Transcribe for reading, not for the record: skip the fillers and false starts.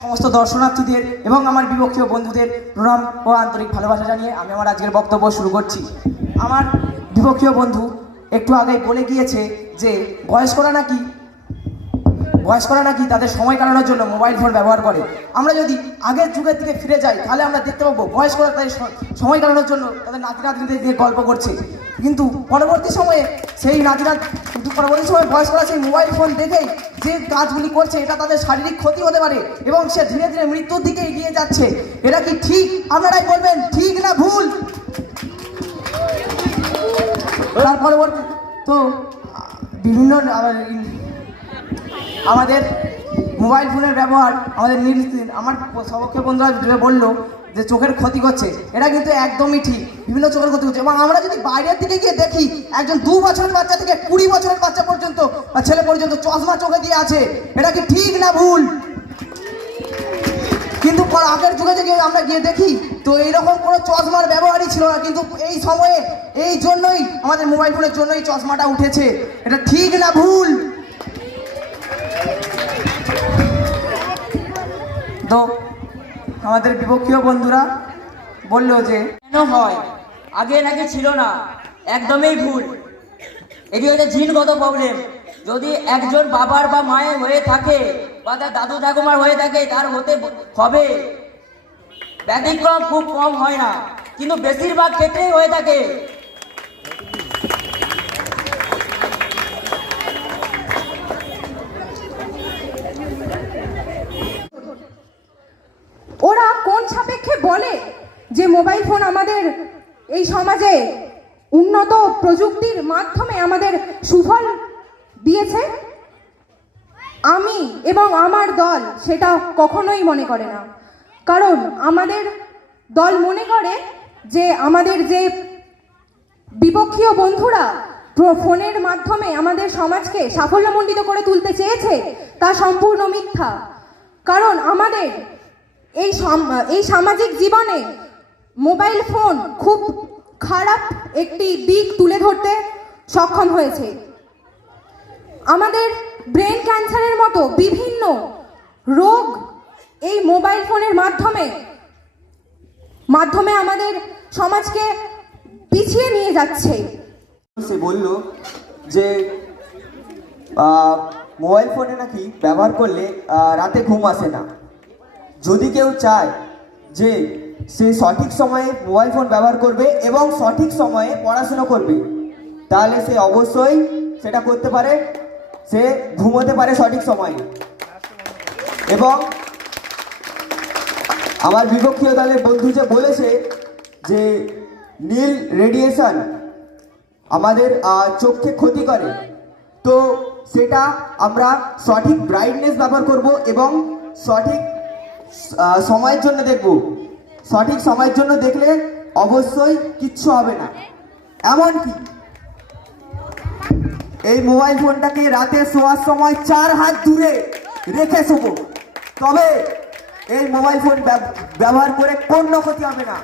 সমস্ত দর্শনার্থীদের এবং আমার বিপক্ষীয় বন্ধুদের প্রণাম ও আন্তরিক ভালোবাসা জানিয়ে আমি আমার আজকের বক্তব্য শুরু করছি। আমার বিপক্ষীয় বন্ধু একটু আগেই বলে গিয়েছে যে বয়স্করা নাকি তাদের সময় কাটানোর জন্য মোবাইল ফোন ব্যবহার করে। আমরা যদি আগের যুগের দিকে ফিরে যাই তাহলে আমরা দেখতে পাবো বয়স্করা তাদের সময় কাটানোর জন্য তাদের নাতিনাতনিদের দিয়ে গল্প করছে, কিন্তু পরবর্তী সময়ে বয়স্করা সেই মোবাইল ফোন দেখেই যে কাজগুলি করছে এটা তাদের শারীরিক ক্ষতি হতে পারে এবং সে ধীরে ধীরে মৃত্যুর দিকে এগিয়ে যাচ্ছে। এটা কি ঠিক? আপনারাই বলবেন ঠিক না ভুল। তার পরবর্তী তো বিভিন্ন আমাদের মোবাইল ফোনের ব্যবহার আমার সবকে বন্ধুরা বললো যে চোখের ক্ষতি করছে, এটা কিন্তু একদমই ঠিক। বিভিন্ন চোখের ক্ষতি হচ্ছে এবং আমরা যদি বাইরের দিকে গিয়ে দেখি একজন 2 বছরের বাচ্চা থেকে 20 বছরের বাচ্চা পর্যন্ত বা ছেলে পর্যন্ত চশমা চোখে দিয়ে আছে, এটা কি ঠিক না ভুল? কিন্তু আগের যুগে যদি আমরা গিয়ে দেখি তো এইরকম কোনো চশমার ব্যবহারই ছিল না, কিন্তু এই সময়ে এই জন্যই আমাদের মোবাইল ফোনের জন্যই চশমাটা উঠেছে। এটা ঠিক না ভুল? তো আমাদের বিপক্ষীয় বন্ধুরা বললো যে কেন হয়, আগে নাকি ছিল না, একদমই ভুল। এটি হচ্ছে জিনগত প্রবলেম। যদি একজন বাবার বা মায়ের হয়ে থাকে বা তার দাদু ঠাকুমার হয়ে থাকে তার হতে হবে, ব্যতিক্রম খুব কম হয় না, কিন্তু বেশিরভাগ ক্ষেত্রেই হয়ে থাকে। ওরা কোন সাপেক্ষে বলে যে মোবাইল ফোন আমাদের এই সমাজে উন্নত প্রযুক্তির মাধ্যমে আমাদের সুফল দিয়েছে? আমি এবং আমার দল সেটা কখনোই মনে করে না। কারণ আমাদের দল মনে করে যে আমাদের যে বিপক্ষীয় বন্ধুরা ফোনের মাধ্যমে আমাদের সমাজকে সাফল্যমণ্ডিত করে তুলতে চেয়েছে তা সম্পূর্ণ মিথ্যা। কারণ আমাদের এই সামাজিক জীবনে মোবাইল ফোন খুব খারাপ একটি দিক তুলে ধরতে সক্ষম হয়েছে। আমাদের ব্রেন ক্যান্সারের মতো বিভিন্ন রোগ এই মোবাইল ফোনের মাধ্যমে আমাদের সমাজকে পিছিয়ে নিয়ে যাচ্ছে। সে বলল যে মোবাইল ফোনে নাকি ব্যবহার করলে রাতে ঘুম আসে না। যদি কেউ চায় যে সে সঠিক সময়ে মোবাইল ফোন ব্যবহার করবে এবং সঠিক সময়ে পড়াশোনা করবে, তাহলে সে অবশ্যই সেটা করতে পারে। সে ঘুমোতে পারে সঠিক সময়ে। এবং আমার বিপক্ষীয় দলের বন্ধু যে বলেছে যে নীল রেডিয়েশন আমাদের চোখকে ক্ষতি করে, তো সেটা আমরা সঠিক ব্রাইটনেস ব্যবহার করব এবং সঠিক সময়ের জন্য দেখব। সঠিক সময়ের জন্য দেখলে অবশ্যই কিচ্ছু হবে না। এমনকি এই মোবাইল ফোনটাকে রাতে শোয়ার সময় 4 হাত দূরে রেখে শোবো, তবে এই মোবাইল ফোন ব্যবহার করে কোনো ক্ষতি হবে না।